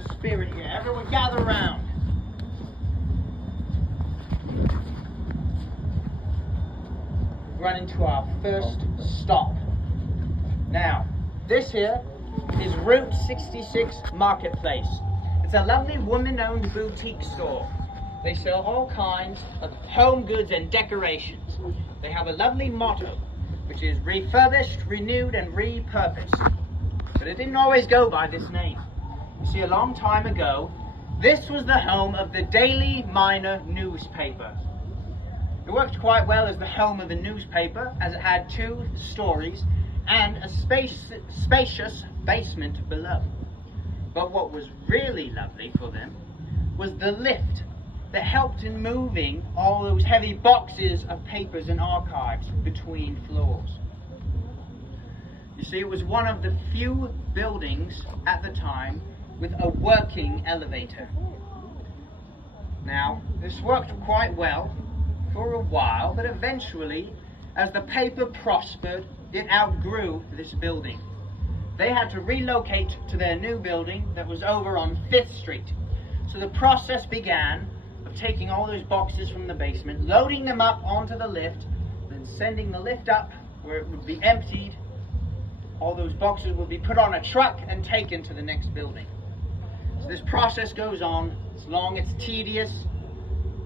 evil spirit here. Everyone gather around. Run into our first stop. Now, this here is Route 66 Marketplace. It's a lovely woman-owned boutique store. They sell all kinds of home goods and decorations. They have a lovely motto, which is refurbished, renewed, and repurposed. But it didn't always go by this name. You see, a long time ago, this was the home of the Daily Miner newspaper. It worked quite well as the home of a newspaper, as it had 2 stories and a spacious basement below. But what was really lovely for them was the lift that helped in moving all those heavy boxes of papers and archives between floors. You see, it was one of the few buildings at the time with a working elevator. Now, this worked quite well for a while, but eventually, as the paper prospered, it outgrew this building. They had to relocate to their new building that was over on 5th Street. So the process began of taking all those boxes from the basement, loading them up onto the lift, then sending the lift up where it would be emptied. All those boxes would be put on a truck and taken to the next building. So this process goes on. It's long, it's tedious.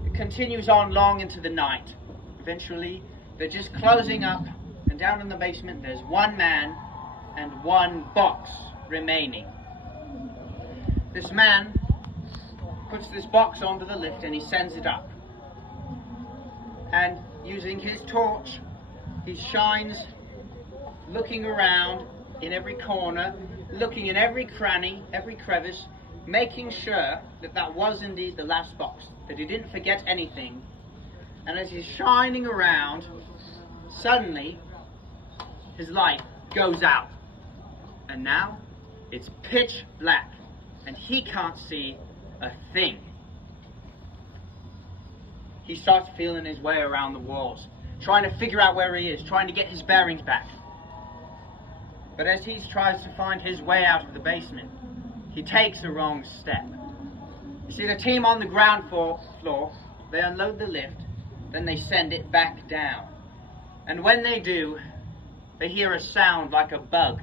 It continues on long into the night. Eventually, they're just closing up, and down in the basement there's one man and one box remaining. This man puts this box onto the lift and he sends it up. And using his torch, he shines, looking around in every corner, looking in every cranny, every crevice, making sure that that was indeed the last box, that he didn't forget anything. And as he's shining around, suddenly his light goes out. And now it's pitch black and he can't see a thing. He starts feeling his way around the walls, trying to figure out where he is, trying to get his bearings back. But as he tries to find his way out of the basement, he takes a wrong step. You see, the team on the ground floor, they unload the lift, then they send it back down. And when they do, they hear a sound like a bug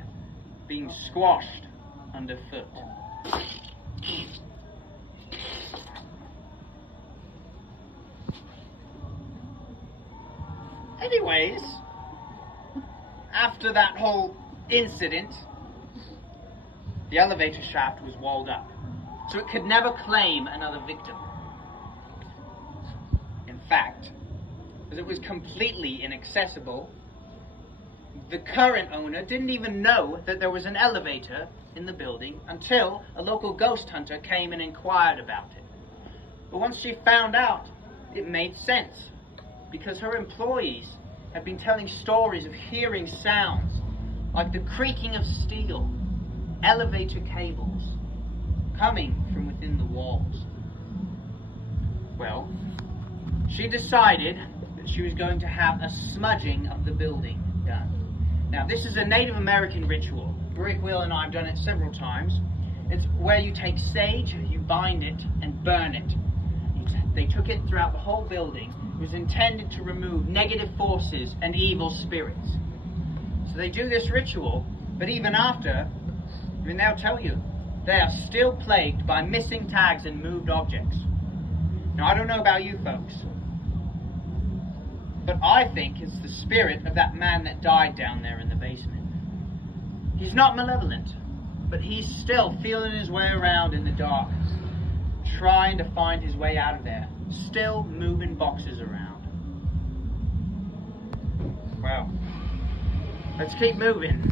being squashed underfoot. Anyways, after that whole incident, the elevator shaft was walled up, so it could never claim another victim. In fact, as it was completely inaccessible, the current owner didn't even know that there was an elevator in the building until a local ghost hunter came and inquired about it. But once she found out, it made sense, because her employees had been telling stories of hearing sounds like the creaking of steel, elevator cables, coming from within the walls. Well, she decided that she was going to have a smudging of the building done. Now, this is a Native American ritual. Brick Will and I have done it several times. It's where you take sage, you bind it, and burn it. They took it throughout the whole building. It was intended to remove negative forces and evil spirits. So they do this ritual, but even after, they'll tell you, they are still plagued by missing tags and moved objects. Now, I don't know about you folks, but I think it's the spirit of that man that died down there in the basement. He's not malevolent, but he's still feeling his way around in the dark, trying to find his way out of there, still moving boxes around. Well, let's keep moving.